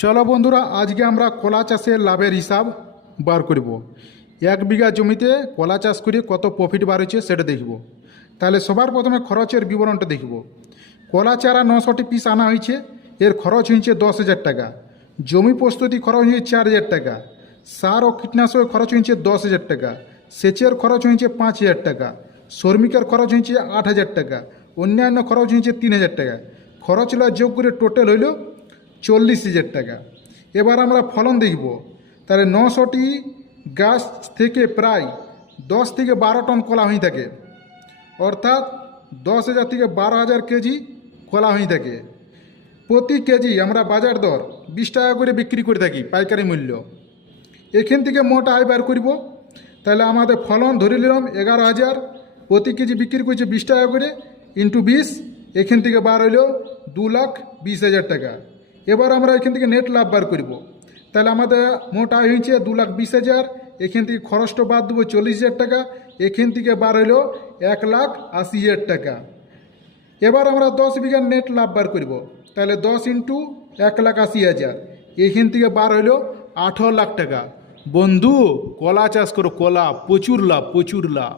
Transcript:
চলো বন্ধুরা, আজকে আমরা কলা চাষের লাভের হিসাব বার করব। 1 বিঘা জমিতে কলা চাষ করে কত প্রফিট বার হয়েছে সেটা দেখব। তাহলে সবার প্রথমে খরচের বিবরণটা দেখব। কলা চারা 900টি পিস আনা হয়েছে, এর খরচ হয়েছে 10,000 টাকা। জমি প্রস্তুতি খরচ হয়েছে 4,000 টাকা। সার ও কীটনাশকের খরচ হয়েছে 10,000 টাকা। সেচের খরচ হয়েছে 5,000 টাকা। শ্রমিকের খরচ হয়েছে 8,000 টাকা। অন্যান্য খরচ হয়েছে 3,000 টাকা। খরচগুলো যোগ করে টোটাল হইল 40,000 টাকা। এবার আমরা ফলন দেখব। তাহলে 900টি গাছ থেকে প্রায় 10 থেকে 12 টন কলা হয়ে থাকে, অর্থাৎ 10,000 থেকে 12,000 কেজি কলা হয়ে থাকে। প্রতি কেজি আমরা বাজার দর 20 টাকা করে বিক্রি করে থাকি, পাইকারি মূল্য। এখান থেকে মোট আয় বার করব। তাহলে আমাদের ফলন ধরে নিলাম 11,000, প্রতি কেজি বিক্রি করছে 20 টাকা করে, ইন্টু 20, এখান থেকে বার হইল 2,20,000 টাকা। এবার আমরা এখান থেকে নেট লাভ বার করব। তাহলে আমাদের মোট আয় হয়েছে 2,20,000, এখান থেকে খরচটা বাদ দেবো 40,000 টাকা, এখান থেকে বার হইল 1,80,000 টাকা। এবার আমরা 10 বিঘার নেট লাভ বার করব। তাহলে 10 ইন্টু 1,80,000, এখান থেকে বার হইল 18 লাখ টাকা। বন্ধু, কলা চাষ করো, কলা প্রচুর লাভ, প্রচুর লাভ।